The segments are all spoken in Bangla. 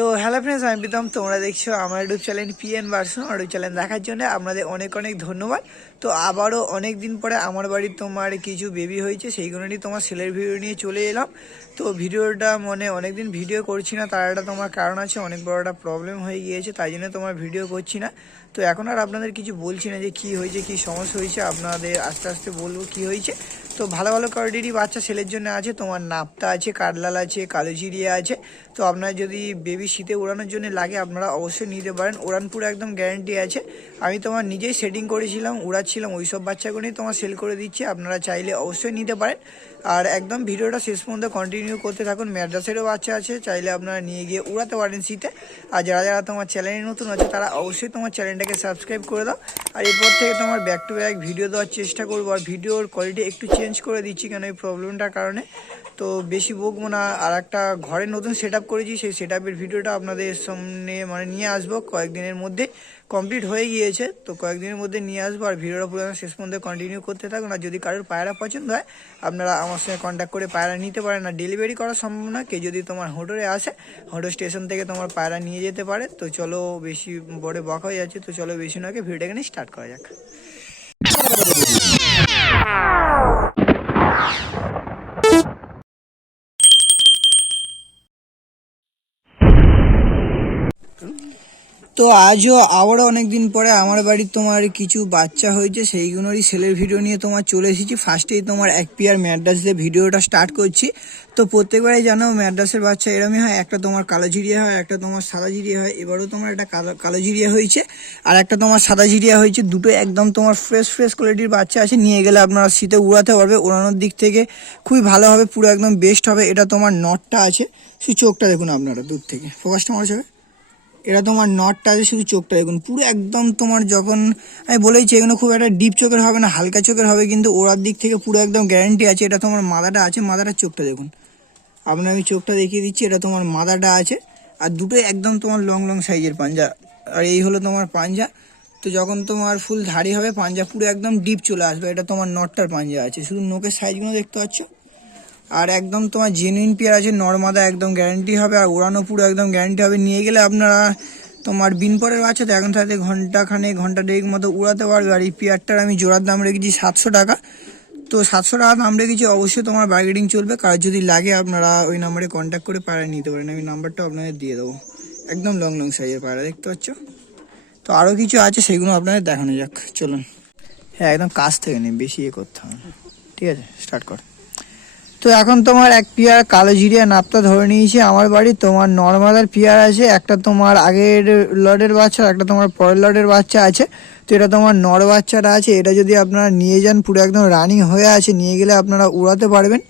তো হ্যালো ফ্রেন্ডস আমি প্রীতম। তোমরা দেখছ আমার YouTube channel PN version YouTube channel দেখার জন্য আপনাদের অনেক অনেক ধন্যবাদ। তো আবারও অনেক দিন পরে আমার বাড়ির তোমার কিছু বেবি হয়েছে সেইগুলো নিয়ে তোমার সেলের ভিডিও নিয়ে চলে এলাম। তো ভিডিওটা মানে অনেক দিন ভিডিও করছি না, তার একটা তোমার কারণ আছে, অনেক বড় একটা প্রবলেম হয়ে গিয়েছে, তাই জন্য তোমার ভিডিও করছি না। তো এখন আর আপনাদের কিছু বলছি না যে কি হয়েছে, কি সমস্যা হয়েছে, আপনাদের আস্তে আস্তে বলব কি হয়েছে। তো ভালো ভালো কোয়ালিটিরই বাচ্চা ছেলের জন্য আছে। তোমার নাপতা আছে কাটলাল আছে কালো কালোজিরিয়া আছে। তো আপনার যদি বেবি শীতে ওড়ানোর জন্য লাগে, আপনারা অবশ্যই নিতে পারেন। ওড়ান পুরো একদম গ্যারেন্টি আছে। আমি তোমার নিজেই সেটিং করেছিলাম উড়াচ্ছিলাম ওই সব বাচ্চাগুলোই তোমার সেল করে দিচ্ছি। আপনারা চাইলে অবশ্যই নিতে পারেন। আর একদম ভিডিওটা শেষ পর্যন্ত কন্টিনিউ করতে থাকুন। ম্যাড্রাসেরও বাচ্চা আছে, চাইলে আপনারা নিয়ে গিয়ে উড়াতে পারেন শীতে। আর যারা যারা তোমার চ্যানেলে নতুন আছে, তারা অবশ্যই তোমার চ্যানেলটাকে সাবস্ক্রাইব করে দাও। আর এরপর থেকে তোমার ব্যাক টু ব্যাক ভিডিও দেওয়ার চেষ্টা করব। আর ভিডিওর কোয়ালিটি একটু চেঞ্জ করে দিচ্ছি কেন এই প্রবলেমটার কারণে? তো বেশি বকবো না, আর একটা ঘরে নতুন সেট করেছি, সেই সেট ভিডিওটা আপনাদের সামনে মানে নিয়ে আসব। কয়েকদিনের মধ্যে কমপ্লিট হয়ে গিয়েছে, তো কয়েকদিনের মধ্যে নিয়ে আসব, আর ভিডিওটা পুরো শেষ পর্যন্ত কন্টিনিউ করতে থাকুন। আর যদি কারোর পায়রা পছন্দ হয়, আপনারা আমার সঙ্গে কন্ট্যাক্ট করে পায়রা নিতে পারেন। আর ডেলিভারি করা সম্ভব না, কেউ যদি তোমার হোটেলে আসে হোটেল স্টেশন থেকে তোমার পায়রা নিয়ে যেতে পারে। তো চলো বেশি বড় বক হয়ে যাচ্ছে, তো চলো বেশি নয় ভিডিওটা নিয়ে স্টার্ট করা যাক। Yeah. তো আজও আবারও অনেক দিন পরে আমার বাড়ির তোমার কিছু বাচ্চা হয়েছে সেইগুলোরই সেলের ভিডিও নিয়ে তোমার চলে এসেছি। ফার্স্টেই তোমার এক পিয়ার ম্যাড্রাস দিয়ে ভিডিওটা স্টার্ট করছি। তো প্রত্যেকবারই জানো ম্যাড্রাসের বাচ্চা এরমই হয়, একটা তোমার কালো জিরিয়া হয়, একটা তোমার সাদা জিরিয়া হয়, এবারও তোমার একটা কালো কালো জিরিয়া হয়েছে। আর একটা তোমার সাদা জিরিয়া হয়েছে, দুটো একদম তোমার ফ্রেশ ফ্রেশ কোয়ালিটির বাচ্চা আছে, নিয়ে গেলে আপনারা শীতে উড়াতে পারবে ওড়ানোর দিক থেকে খুবই ভালো হবে, পুরো একদম বেস্ট হবে, এটা তোমার নটটা আছে। শুধু চোখটা দেখুন আপনারা, দূর থেকে। ফোকাসটা মারা যাবে এটা তোমার নটটা আছে শুধু চোখটা দেখুন। পুরো একদম তোমার যখন আমি বলেইছি, এগুলো খুব একটা ডিপ চোখের হবে না, হালকা চোখের হবে, কিন্তু ওড়ার দিক থেকে পুরো একদম গ্যারান্টি আছে, এটা তোমার মাদাটা আছে মাদাটার চোখটা দেখুন। আপনার আমি চোখটা দেখিয়ে দিচ্ছি, এটা তোমার মাদাটা আছে, আর দুটোই একদম তোমার লং লং সাইজের পাঞ্জা। আর এই হলো তোমার পাঞ্জা। তো যখন তোমার ফুল ধাড়ি হবে, পাঞ্জা পুরো একদম ডিপ চলে আসবে, এটা তোমার নটটার পাঞ্জা আছে। শুধু নোকের সাইজগুলো দেখতে পাচ্ছ আর একদম তোমার জেনুইন পেয়ার আছে, নর্মাদা একদম গ্যারান্টি হবে, আর ওড়ানো পুরো একদম গ্যারান্টি হবে। নিয়ে গেলে আপনারা তোমার বিনপরের আছে তো এখন তাতে ঘণ্টা খানে ঘণ্টা দেড়েক মতো উড়াতে পারবে। আর এই পেয়ারটার আমি জোড়ার দাম রেখেছি সাতশো টাকা। তো সাতশো টাকা দাম রেখেছি, অবশ্যই তোমার বার্গেটিং চলবে। কার যদি লাগে, আপনারা ওই নাম্বারে কন্ট্যাক্ট করে পায়রা নিতে পারেন। আমি নাম্বারটা আপনাদের দিয়ে দেবো। একদম লং লং সাইজের পায়রা দেখতে পাচ্ছ? তো আরও কিছু আছে, সেগুলো আপনাদের দেখানো যাক। চলুন। হ্যাঁ একদম কাছ থেকে নেই বেশি ইয়ে করতে হবে ঠিক আছে স্টার্ট কর। তো এখন তোমার এক পিয়ার কালো জিরিয়া নাপটা ধরে নিয়েছি। আমার বাড়ি তোমার নর্মালের পিয়ার আছে, একটা তোমার আগের লডের বাচ্চা, একটা তোমার পরের লডের বাচ্চা আছে। তো এটা তোমার নর বাচ্চাটা আছে, এটা যদি আপনারা নিয়ে যান, পুরো একদম রানিং হয়ে আছে, নিয়ে গেলে আপনারা উড়াতে পারবেন।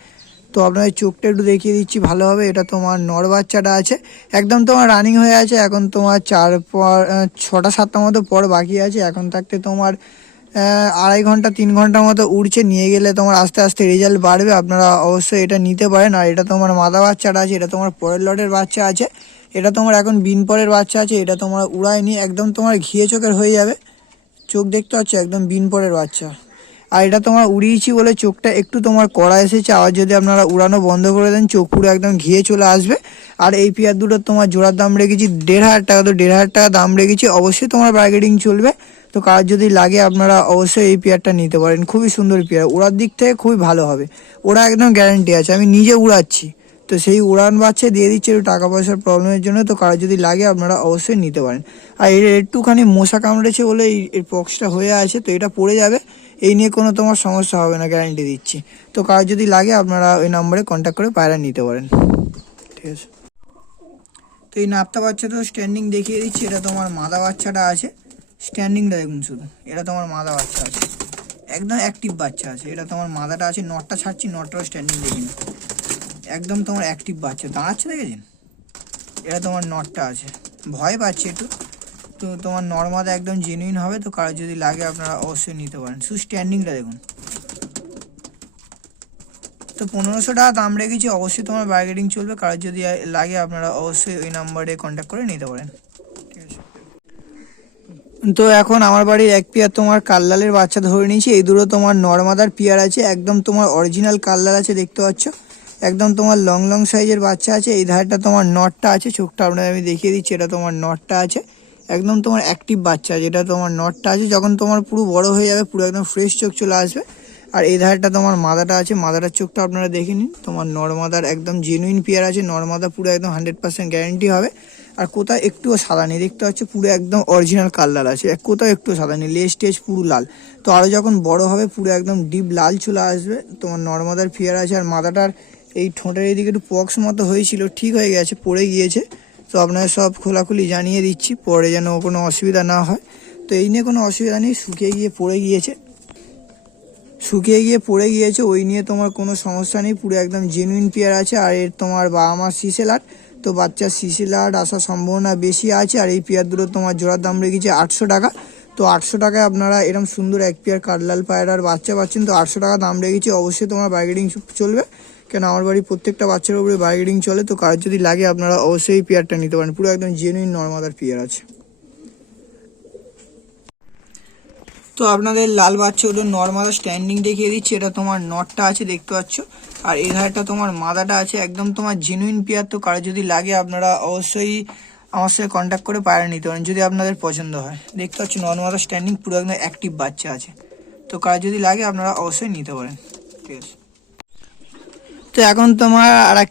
তো আপনাদের চোখটা একটু দেখিয়ে দিচ্ছি ভালোভাবে এটা তোমার নর বাচ্চাটা আছে। একদম তোমার রানিং হয়ে আছে, এখন তোমার চার পর ছটা সাতটা মতো পর বাকি আছে, এখন থাকতে তোমার আড়াই ঘণ্টা, তিন ঘণ্টার মতো উড়ছে, নিয়ে গেলে তোমার আস্তে আস্তে রেজাল্ট বাড়বে। আপনারা অবশ্যই এটা নিতে পারেন। আর এটা তোমার মাদা বাচ্চাটা আছে, এটা তোমার পরের লটের বাচ্চা আছে। এটা তোমার এখন বিন পরের বাচ্চা আছে, এটা তোমার উড়ায়নি, একদম তোমার ঘিয়ে চোখের হয়ে যাবে। চোখ দেখতে পাচ্ছ, একদম বিন পরের বাচ্চা। আর এটা তোমার উড়িয়েছি বলে চোখটা একটু তোমার কড়া এসেছে আবার যদি আপনারা উড়ানো বন্ধ করে দেন, চোখ পুরো একদম ঘিয়ে চলে আসবে। আর এই পেয়ার দুটো তোমার জোড়ার দাম রেখেছি দেড় হাজার টাকা। তো দেড় হাজার টাকা দাম রেখেছি, অবশ্যই তোমার বার্গেটিং চলবে। তো কার যদি লাগে, আপনারা অবশ্যই এই পেয়ারটা নিতে পারেন। খুবই সুন্দর পেয়ার। ওড়ার দিক থেকে খুবই ভালো হবে। ওরা একদম গ্যারান্টি আছে। আমি নিজে উড়াচ্ছি। তো সেই উড়ান বাচ্চা দিয়ে দিচ্ছে, একটু টাকা পয়সার প্রবলেমের জন্য। তো কারও যদি লাগে, আপনারা অবশ্যই নিতে পারেন। আর এর একটুখানি মশা কামড়েছে বলে এই এর পক্সটা হয়ে আছে, তো এটা পড়ে যাবে। এই নিয়ে কোনো তোমার সমস্যা হবে না গ্যারান্টি দিচ্ছি। তো কারও যদি লাগে, আপনারা ওই নম্বরে কন্ট্যাক্ট করে পায়রা নিতে পারেন। ঠিক আছে। তো এই নাপ্তা বাচ্চা তো স্ট্যান্ডিং দেখিয়ে দিচ্ছি। এটা তোমার মাদা বাচ্চাটা আছে। স্ট্যান্ডিংটা দেখুন শুধু। এটা তোমার মাদা বাচ্চা আছে। একদম অ্যাক্টিভ বাচ্চা আছে। এটা তোমার মাদাটা আছে নটটা ছাড়ছি নটটাও স্ট্যান্ডিং দেখি না একদম তোমার অ্যাক্টিভ বাচ্চা। দাঁড়াচ্ছে দেখেছেন? এটা তোমার নটটা আছে। ভয় পাচ্ছে একটু। তো তোমার নর্মাদা একদম জেনুইন হবে, তো কারও যদি লাগে আপনারা অবশ্যই নিতে পারেন। শুধু স্ট্যান্ডিংটা দেখুন। তো পনেরোশো টাকা দাম রেখেছি, অবশ্যই তোমার বার্গেটিং চলবে। কারোর যদি লাগে আপনারা অবশ্যই ওই নাম্বারে কন্ট্যাক্ট করে নিতে পারেন। তো এখন আমার বাড়ির এক পেয়ার তোমার কাল্লালের বাচ্চা ধরে নিয়েছি। এই দুটো তোমার নর্মাদার পেয়ার আছে, একদম তোমার অরিজিনাল কাল্লাল আছে, দেখতে পাচ্ছ? একদম তোমার লং লং সাইজের বাচ্চা আছে, এই ধারটা তোমার নটটা আছে, চোখটা আপনাদের আমি দেখিয়ে দিচ্ছি, এটা তোমার নটটা আছে। একদম তোমার অ্যাক্টিভ বাচ্চা, যেটা তোমার নটটা আছে, যখন তোমার পুরো বড় হয়ে যাবে, পুরো একদম ফ্রেশ চোখ চলে আসবে। আর এই ধারটা তোমার মাদাটা আছে, মাদাটার চোখটা আপনারা দেখে নিন, তোমার নর্মাদার একদম জেনুইন পেয়ার আছে, নর্মাদা পুরো একদম হান্ড্রেড পার্সেন্ট গ্যারেন্টি হবে। আর কোথাও একটুও সাদা নেই। দেখতে পাচ্ছ পুরো একদম অরিজিনাল কালার আছে। কোথাও একটু সাদা নেই। লেজ টেজ পুরো লাল। তো আরও যখন বড় হবে, পুরো একদম ডিপ লাল চলে আসবে। তোমার নর্মাদার ফিয়ার আছে আর মাথাটার এই ঠোঁটের এদিকে একটু পক্স মতো হয়েছিল, ঠিক হয়ে গেছে, পড়ে গিয়েছে। তো আপনাদের সব খোলাখুলি জানিয়ে দিচ্ছি, পরে যেন কোনো অসুবিধা না হয়। তো এই নিয়ে কোনো অসুবিধা নেই, শুকিয়ে গিয়ে পড়ে গিয়েছে। শুকিয়ে গিয়ে পড়ে গিয়েছে, ওই নিয়ে তোমার কোনো সমস্যা নেই। পুরো একদম জেনুইন পেয়ার আছে। আর এর তোমার বাবা মা সিসেলার তো বাচ্চা সিসেলার আসার সম্ভাবনা বেশি আছে, আর এই পেয়ারগুলো তোমার জোড়ার দাম রেখেছে আটশো টাকা। তো আটশো টাকায় আপনারা এরকম সুন্দর এক পেয়ার কাটলাল পায়রার বাচ্চা পাচ্ছেন, তো আটশো টাকা দাম রেখেছে। অবশ্যই তোমার বার্গেনিং চলবে, কেন আমার বাড়ি প্রত্যেকটা বাচ্চার উপরে বার্গেনিং চলে, তো কার যদি লাগে আপনারা অবশ্যই এই পেয়ারটা নিতে পারেন। পুরো একদম জেনুইন নর্মাদার পেয়ার আছে। তো আপনাদের লাল বাচ্চা ওটা নর্মাল স্ট্যান্ডিং দেখিয়ে দিচ্ছি। এটা তোমার নটটা আছে, দেখতে পাচ্ছ। আর এই ধারটা তোমার মাদাটা আছে, একদম তোমার জেনুইন পিয়ার তো কারও যদি লাগে, আপনারা অবশ্যই আমার সাথে কন্ট্যাক্ট করে পায়রা নিতে পারেন, যদি আপনাদের পছন্দ হয়। দেখতে পাচ্ছ নর্মাল স্ট্যান্ডিং পুরো একদম অ্যাক্টিভ বাচ্চা আছে। তো কারও যদি লাগে, আপনারা অবশ্যই নিতে পারেন। ঠিক আছে। তো এখন তোমার আর এক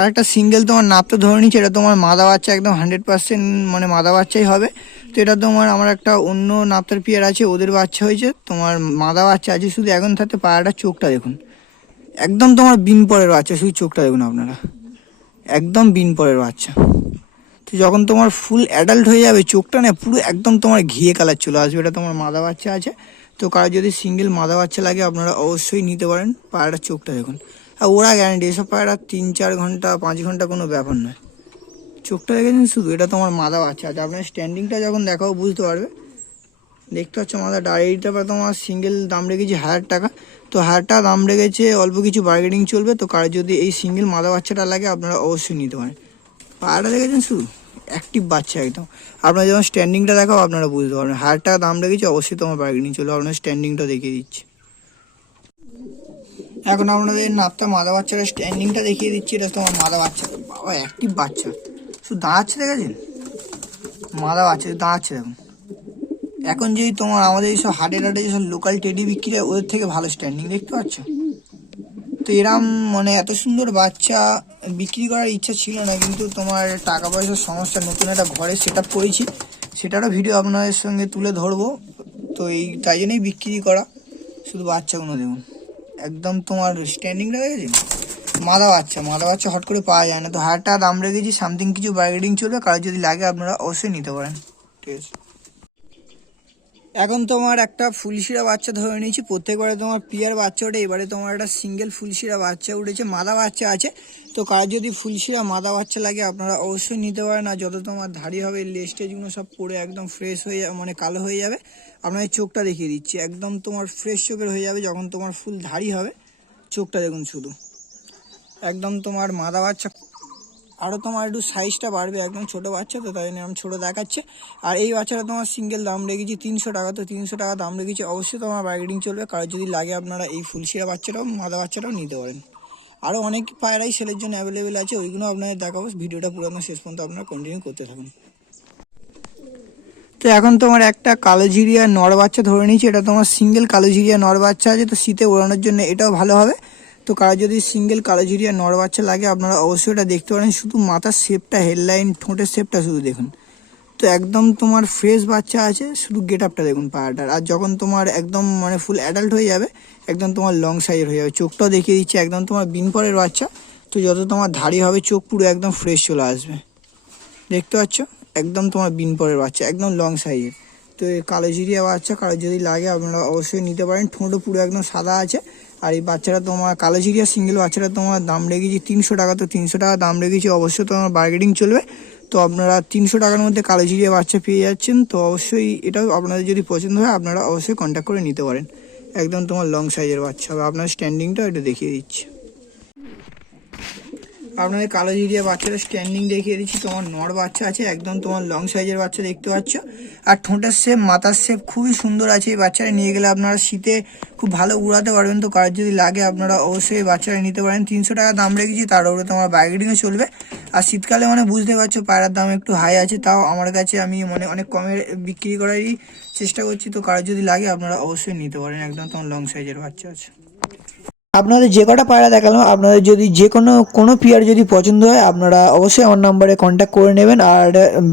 আর একটা সিঙ্গেল তোমার নাপতে ধরে নিচ্ছে এটা তোমার মাদা বাচ্চা একদম হান্ড্রেড পার্সেন্ট মানে মাদা বাচ্চাই হবে। তো এটা তোমার আমার একটা অন্য নাপতার পিয়ার আছে, ওদের বাচ্চা হয়েছে, তোমার মাদা বাচ্চা আছে, শুধু এখন থাকতে পায়রাটার চোখটা দেখুন। একদম তোমার বিন পরের বাচ্চা, শুধু চোখটা দেখুন আপনারা। একদম বিন পরের বাচ্চা। তো যখন তোমার ফুল অ্যাডাল্ট হয়ে যাবে, চোখটা না পুরো একদম তোমার ঘিয়ে কালার চলে আসবে, এটা তোমার মাদা বাচ্চা আছে। তো কারও যদি সিঙ্গেল মাদা বাচ্চা লাগে, আপনারা অবশ্যই নিতে পারেন পায়রাটার চোখটা দেখুন। আর ওরা গ্যারান্টি এসব পায়রা তিন, চার ঘণ্টা, পাঁচ ঘণ্টা কোনো ব্যাপার নয়। চোখটা দেখেছেন শুধু, এটা তোমার মাদা বাচ্চা আছে। আপনার স্ট্যান্ডিংটা যখন দেখাও বুঝতে পারবে। দেখতে পাচ্ছ মাদা ডায়েরিটা বা তোমার সিঙ্গেল দাম রেখেছি হাজার টাকা। তো হাজারটা দাম রেখেছে, অল্প কিছু বার্গেনিং চলবে। তো কারও যদি এই সিঙ্গেল মাদা বাচ্চাটা লাগে, আপনারা অবশ্যই নিতে পারেন। পায়রাটা দেখেছেন শুধু। অ্যাক্টিভ বাচ্চা একদম। আপনারা যখন স্ট্যান্ডিংটা দেখাও, আপনারা বুঝতে পারবেন। হাজার টাকা দাম রেখেছি, অবশ্যই তোমার বার্গেনিং চলবে। আপনার স্ট্যান্ডিংটা দেখিয়ে দিচ্ছি। এখন আপনাদের নাপটা মাদা বাচ্চার স্ট্যান্ডিংটা দেখিয়ে দিচ্ছি, এটা তোমার মাদা বাচ্চা। বাবা অ্যাক্টিভ বাচ্চা। শুধু দাঁড়াচ্ছে দেখেছেন? মাদা বাচ্চা দাঁড়াচ্ছে দেখুন। এখন যেই তোমার আমাদের এইসব হাটে হাটে যেসব লোকাল টেডি বিক্রি হয় ওদের থেকে ভালো স্ট্যান্ডিং দেখতে পাচ্ছ? তো এরম মানে এত সুন্দর বাচ্চা বিক্রি করার ইচ্ছা ছিল না, কিন্তু তোমার টাকা পয়সার সমস্যা, নতুন একটা ঘরে সেট আপ করেছি, সেটারও ভিডিও আপনাদের সঙ্গে তুলে ধরবো। তো এই, তাই জন্যই বিক্রি করা। শুধু বাচ্চাগুলো দেখুন। একদম তোমার স্ট্যান্ডিংটা দেখেছেন মাদা বাচ্চা মাদা বাচ্চা হট করে পাওয়া যায় না। তো টাকা দাম রেখেছি সামথিং কিছু বার্গেনিং চলবে, কারও যদি লাগে আপনারা অবশ্যই নিতে পারেন। ঠিক আছে? এখন তোমার একটা ফুলশিরা বাচ্চা ধরে নিয়েছি, প্রত্যেকবারে তোমার পিয়ার বাচ্চা ওঠে, এবারে তোমার একটা সিঙ্গেল ফুলশিরা বাচ্চা উঠেছে, মাদা বাচ্চা আছে। তো কার যদি ফুলশিরা মাদা বাচ্চা লাগে, আপনারা অবশ্যই নিতে পারেন, আর যত তোমার ধাড়ি হবে লেস্টেজগুলো সব পড়ে একদম ফ্রেশ হয়ে মানে কালো হয়ে যাবে। আপনাদের চোখটা দেখিয়ে দিচ্ছি। একদম তোমার ফ্রেশ চোখের হয়ে যাবে যখন তোমার ফুল ধাড়ি হবে। চোখটা দেখুন শুধু। একদম তোমার মাদা বাচ্চা। আরও তোমার একটু সাইজটা বাড়বে একদম ছোটো বাচ্চা তো, তাই জন্য আমি ছোটো দেখাচ্ছে। আর এই বাচ্চাটা তোমার সিঙ্গেল দাম রেখেছি তিনশো টাকা তো, তিনশো টাকা দাম রেখেছি। অবশ্যই তোমার বার্গেনিং চলবে। কারোর যদি লাগে আপনারা এই ফুলশিরা বাচ্চাটাও, মাদা বাচ্চাটাও নিতে পারেন। আরও অনেক পায়রাই সেলের জন্য অ্যাভেলেবেল আছে, ওইগুলো আপনাদের দেখাবো। ভিডিওটা পুরো শেষ পর্যন্ত আপনারা কন্টিনিউ করতে থাকুন। এখন তোমার একটা কালো জিরিয়া নর বাচ্চা ধরে নিয়েছি, এটা তোমার সিঙ্গেল কালো জিরিয়া নর বাচ্চা আছে, তো শীতে ওড়ানোর জন্য এটাও ভালো হবে। তো কারও যদি সিঙ্গেল কালো জিরিয়া নর বাচ্চা লাগে, আপনারা অবশ্যই এটা দেখতে পারেন। শুধু মাথার শেপটা হেডলাইন ঠোঁটের শেপটা শুধু দেখুন। তো একদম তোমার ফ্রেশ বাচ্চা আছে, শুধু গেট আপটা দেখুন পাড়াটার আর যখন তোমার একদম মানে ফুল অ্যাডাল্ট হয়ে যাবে, একদম তোমার লং সাইজের হয়ে যাবে। চোখটাও দেখিয়ে দিচ্ছে, একদম তোমার বিন পরের বাচ্চা। তো যত তোমার ধাড়ি হবে, চোখ পুরো একদম ফ্রেশ চলে আসবে। দেখতে পাচ্ছ? একদম তোমার বিন পরের বাচ্চা, একদম লং সাইজের তো এই কালো জিরিয়া বাচ্চা কারও যদি লাগে, আপনারা অবশ্যই নিতে পারেন। ঠোঁটও পুরো একদম সাদা আছে। আর এই বাচ্চাটা তোমার, কালো জিরিয়া সিঙ্গেল বাচ্চাটা তোমার দাম রেখেছি তিনশো টাকা, তো তিনশো টাকা দাম রেখেছি, অবশ্যই তোমার বার্গেনিং চলবে। তো আপনারা তিনশো টাকার মধ্যে কালো জিরিয়া বাচ্চা পেয়ে যাচ্ছেন, তো অবশ্যই এটাও আপনাদের যদি পছন্দ হয়, আপনারা অবশ্যই কন্ট্যাক্ট করে নিতে পারেন। একদম তোমার লং সাইজের বাচ্চা। হবে আপনার স্ট্যান্ডিংটা এটা দেখিয়ে দিচ্ছি। আপনাদের কালো জিরিয়া বাচ্চারা স্ট্যান্ডিং দেখিয়ে দিচ্ছি। তোমার নর বাচ্চা আছে, একদম তোমার লং সাইজের বাচ্চা দেখতে পাচ্ছ। আর ঠোঁটের শেপ মাথার শেপ খুবই সুন্দর আছে। এই বাচ্চারা নিয়ে গেলে আপনারা শীতে খুব ভালো উড়াতে পারবেন। তো কার যদি লাগে, আপনারা অবশ্যই এই বাচ্চাটা নিতে পারেন। তিনশো টাকা দাম রেখেছি, তার উপরে তোমার বাইকেটিংও চলবে। আর শীতকালে মানে বুঝতে পারছ, পায়রার দাম একটু হাই আছে। তাও আমার কাছে আমি মানে অনেক কমে বিক্রি করারই চেষ্টা করছি। তো কার যদি লাগে, আপনারা অবশ্যই নিতে পারেন। একদম তোমার লং সাইজের বাচ্চা আছে। আপনাদের যে কটা পায়রা দেখালাম, আপনাদের যদি যে কোনো কোনো পিয়ার যদি পছন্দ হয়, আপনারা অবশ্যই আমার নাম্বারে কন্ট্যাক্ট করে নেবেন। আর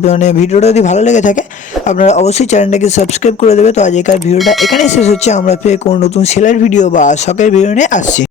মানে ভিডিওটা যদি ভালো লেগে থাকে, আপনারা অবশ্যই চ্যানেলটাকে সাবস্ক্রাইব করে দেবে। তো আজকের ভিডিওটা এখানেই শেষ হচ্ছে। আমরা ফের কোনো নতুন সেলের ভিডিও বা শখের ভিডিও নিয়ে আসছি।